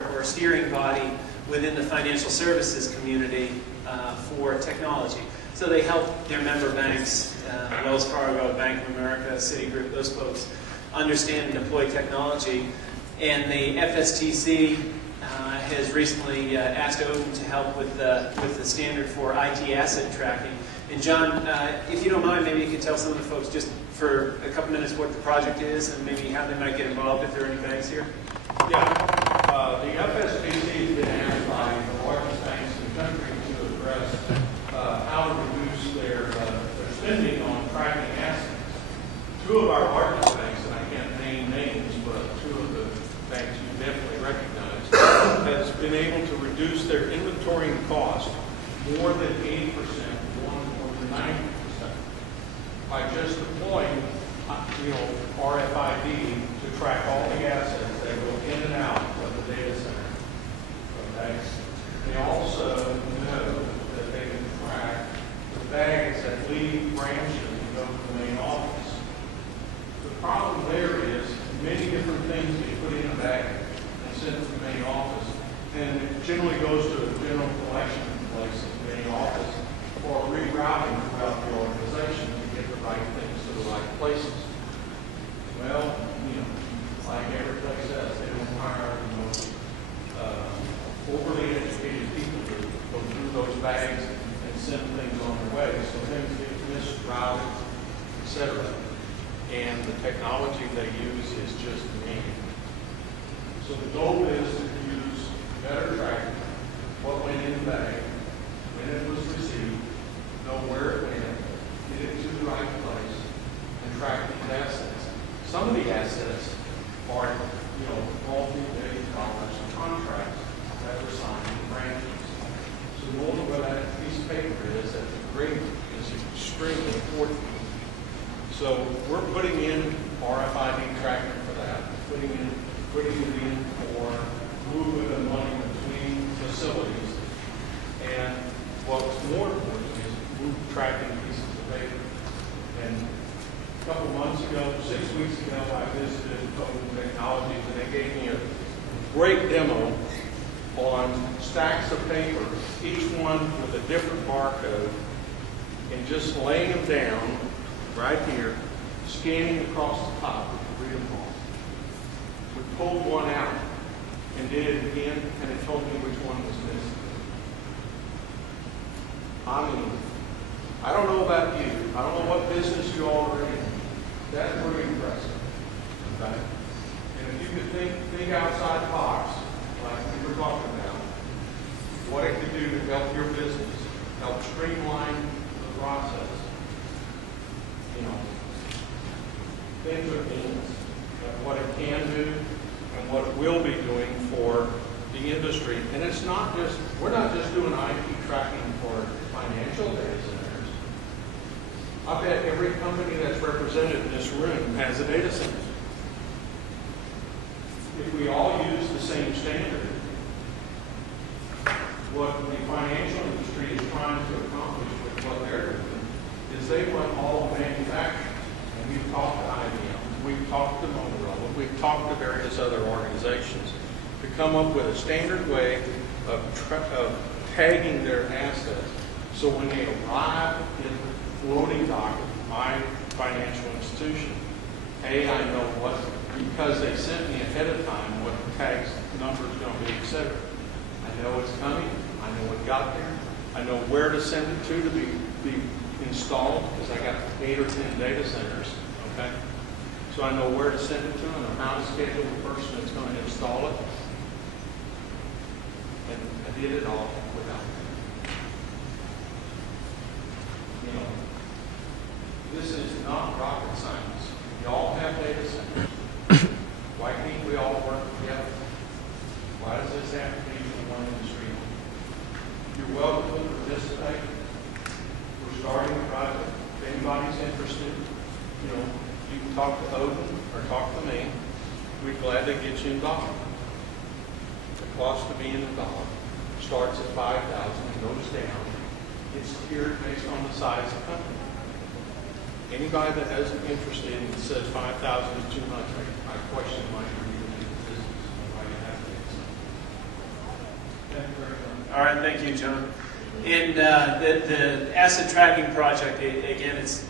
or steering body within the financial services community for technology. So they help their member banks, Wells Fargo, Bank of America, Citigroup, those folks, understand and deploy technology. And the FSTC has recently asked Odin to help with the standard for IT asset tracking. And John, if you don't mind, maybe you could tell some of the folks just for a couple minutes what the project is and maybe how they might get involved if there are any banks here. Yeah, the FSBC has been asked by the largest banks in the country to address how to reduce their spending on tracking assets. Two of our largest banks, and I can't name names, but two of the banks you definitely recognize, has been able to reduce their inventory cost more than 80%, one more than 90%, by just deploying, RFID to track all the assets that go in and out of the data center. Okay. They also know that they can track the bags that leave branches and go to the main office. The problem there is many different things get put in a bag and sent to the main office, and it generally goes to a general collection place at the main office or rerouting throughout the organization to get the right things to the right places. Well, like every place else, they don't hire overly educated people to go through those bags and send things on their way. So things get misrouted, etc. And the technology they use is just amazing. So the goal is to use better tracking, what went in the bag, when it was received, know where it went, get it to the right place, and track these assets. Some of the assets are, multi-million dollars in contracts that were signed in branches. So knowing what that piece of paper is, that agreement is extremely important. So we're putting in RFID tracking for that, putting it in for movement of money between facilities. And what's more important is tracking pieces of paper. And a couple months ago, 6 weeks ago, I visited ODINtechnologies, and they gave me a great demo on stacks of paper, each one with a different barcode, and just laying them down right here, scanning across the top with the read them all. We pulled one out and did it again, and it told me which one was missing. I mean, I don't know about you. I don't know what business you all are in. That's pretty impressive. Okay? And if you could think outside the box, like we were talking about, what it could do to help your business, help streamline the process. Things are things, what it can do and what it will be doing for the industry. And it's not just, we're not just doing IP tracking for financial data centers. I bet every company that's represented in this room has a data center. If we all use the same standard, what the financial industry is trying to accomplish with what they're doing is they want all manufacturers. And we've talked to IBM, we've talked to Motorola, we've talked to various other organizations to come up with a standard way of tagging their assets. So when they arrive in the loading dock of my financial institution, I know what, because they sent me ahead of time what the tag's number is going to be, etc. I know it's coming, I know it got there, I know where to send it to be installed, because I got 8 or 10 data centers, okay? So I know where to send it to, and how to schedule the person that's going to install it. And I did it all without that. This is not rocket science. We all have data centers. Why can't we all work together? Why does this have to be in one industry? You're welcome to participate. We're starting a project. If anybody's interested, you can talk to Odin or talk to me. We'd gladly get you involved. The cost of being involved starts at $5,000 and goes down. It's tiered based on the size of the company. Anybody that isn't interested and says 5,000 is too much, I question why you're even in the business and why you have to do something. All right, thank you, John. And the asset tracking project, again, it's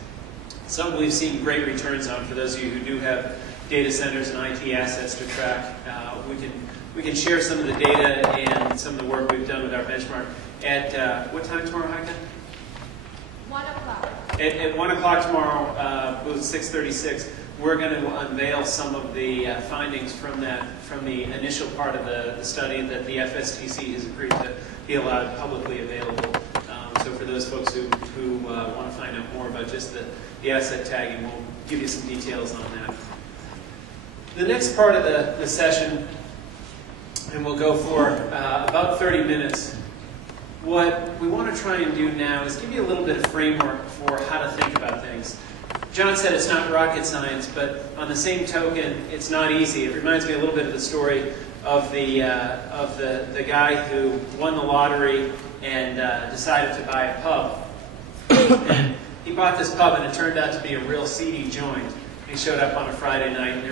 something we've seen great returns on for those of you who do have data centers and IT assets to track. We can share some of the data and some of the work we've done with our benchmark at what time tomorrow, Heike? 1 o'clock. At 1 o'clock tomorrow, booth 636, we're going to unveil some of the findings from the initial part of the study that the FSTC has agreed to be allowed publicly available. So for those folks who want to find out more about just the asset tagging, we'll give you some details on that. The next part of the session, and we'll go for about 30 minutes. What we want to try and do now is give you a little bit of framework for how to think about things. John said it's not rocket science, but on the same token, it's not easy. It reminds me a little bit of the story of the guy who won the lottery and decided to buy a pub. And he bought this pub, and it turned out to be a real seedy joint. He showed up on a Friday night, and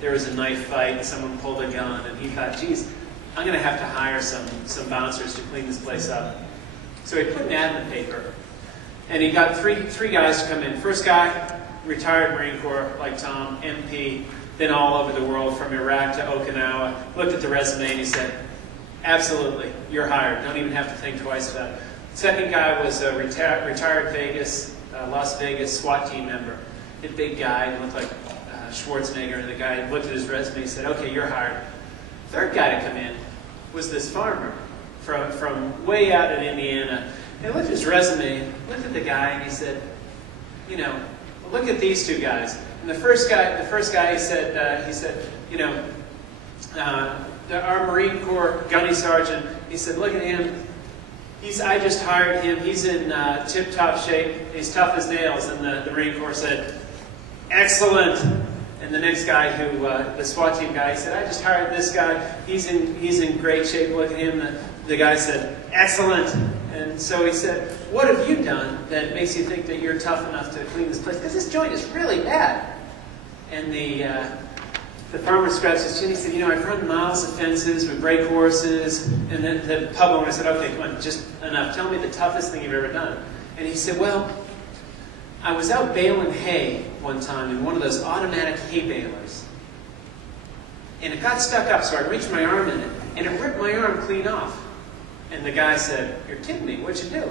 there was a knife fight, and someone pulled a gun, and he thought, geez, I'm going to have to hire some bouncers to clean this place up. So he put an ad in the paper, and he got three guys to come in. First guy, retired Marine Corps, like Tom, MP, been all over the world from Iraq to Okinawa, looked at the resume, and he said, absolutely, you're hired. Don't even have to think twice about it. Second guy was a retired Las Vegas SWAT team member. A big guy, looked like Schwarzenegger, and the guy looked at his resume and said, okay, you're hired. Third guy to come in was this farmer from way out in Indiana. And he looked at his resume, looked at the guy, and he said, you know, look at these two guys. And the first guy, he said, you know, our Marine Corps gunny sergeant, he said, look at him. I just hired him. He's in tip-top shape. He's tough as nails. And the Marine Corps said, excellent. And the next guy, the SWAT team guy, he said, I just hired this guy. He's in great shape. Look at him. The guy said, excellent. And so he said, what have you done that makes you think that you're tough enough to clean this place? Because this joint is really bad. And the farmer scratched his chin. He said, you know, I've run miles of fences with break horses. And then the pub owner said, okay, come on, just enough. Tell me the toughest thing you've ever done. And he said, well, I was out baling hay one time in one of those automatic hay balers. And it got stuck up, so I reached my arm in it, and it ripped my arm clean off. And the guy said, you're kidding me, what'd you do?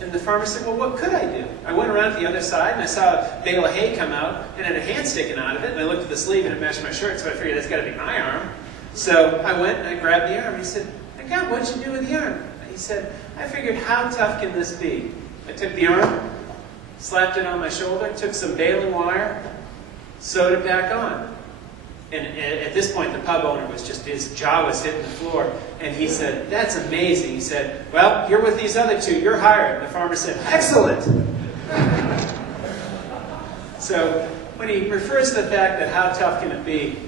And the farmer said, well, what could I do? I went around to the other side, and I saw a bale of hay come out, and it had a hand sticking out of it, and I looked at the sleeve, and it matched my shirt, so I figured that's got to be my arm. So I went, and I grabbed the arm. He said, my God, what'd you do with the arm? And he said, I figured, how tough can this be? I took the arm, slapped it on my shoulder, took some baling wire, sewed it back on. And at this point, the pub owner was just, his jaw was hitting the floor. And he said, that's amazing. He said, well, you're with these other two. You're hired. And the farmer said, excellent. So when he refers to the fact that how tough can it be,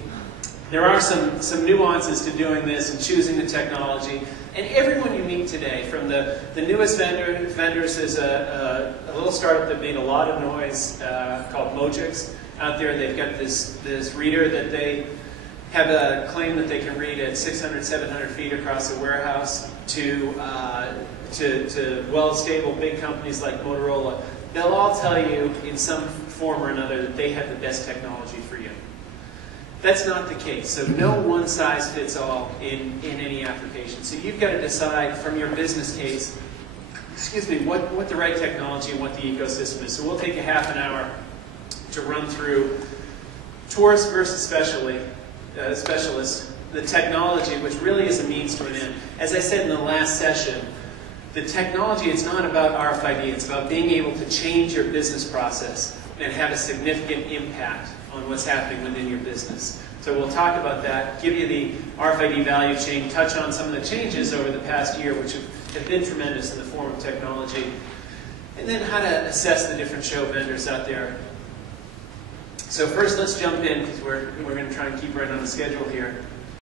there are some nuances to doing this and choosing the technology. And everyone you meet today, from the newest vendors, is a little startup that made a lot of noise called Mojix. Out there, they've got this reader that they have a claim that they can read at 600, 700 feet across a warehouse to well-stable big companies like Motorola. They'll all tell you in some form or another that they have the best technology for you. That's not the case. So no one size fits all in any application. So you've got to decide from your business case, what the right technology and what the ecosystem is. So we'll take a half an hour to run through tourists versus specialists, the technology, which really is a means to an end. As I said in the last session, the technology, it's not about RFID, it's about being able to change your business process and have a significant impact on what's happening within your business. So we'll talk about that, give you the RFID value chain, touch on some of the changes over the past year, which have been tremendous in the form of technology, and then how to assess the different show vendors out there. So first, let's jump in, because we're going to try and keep right on the schedule here.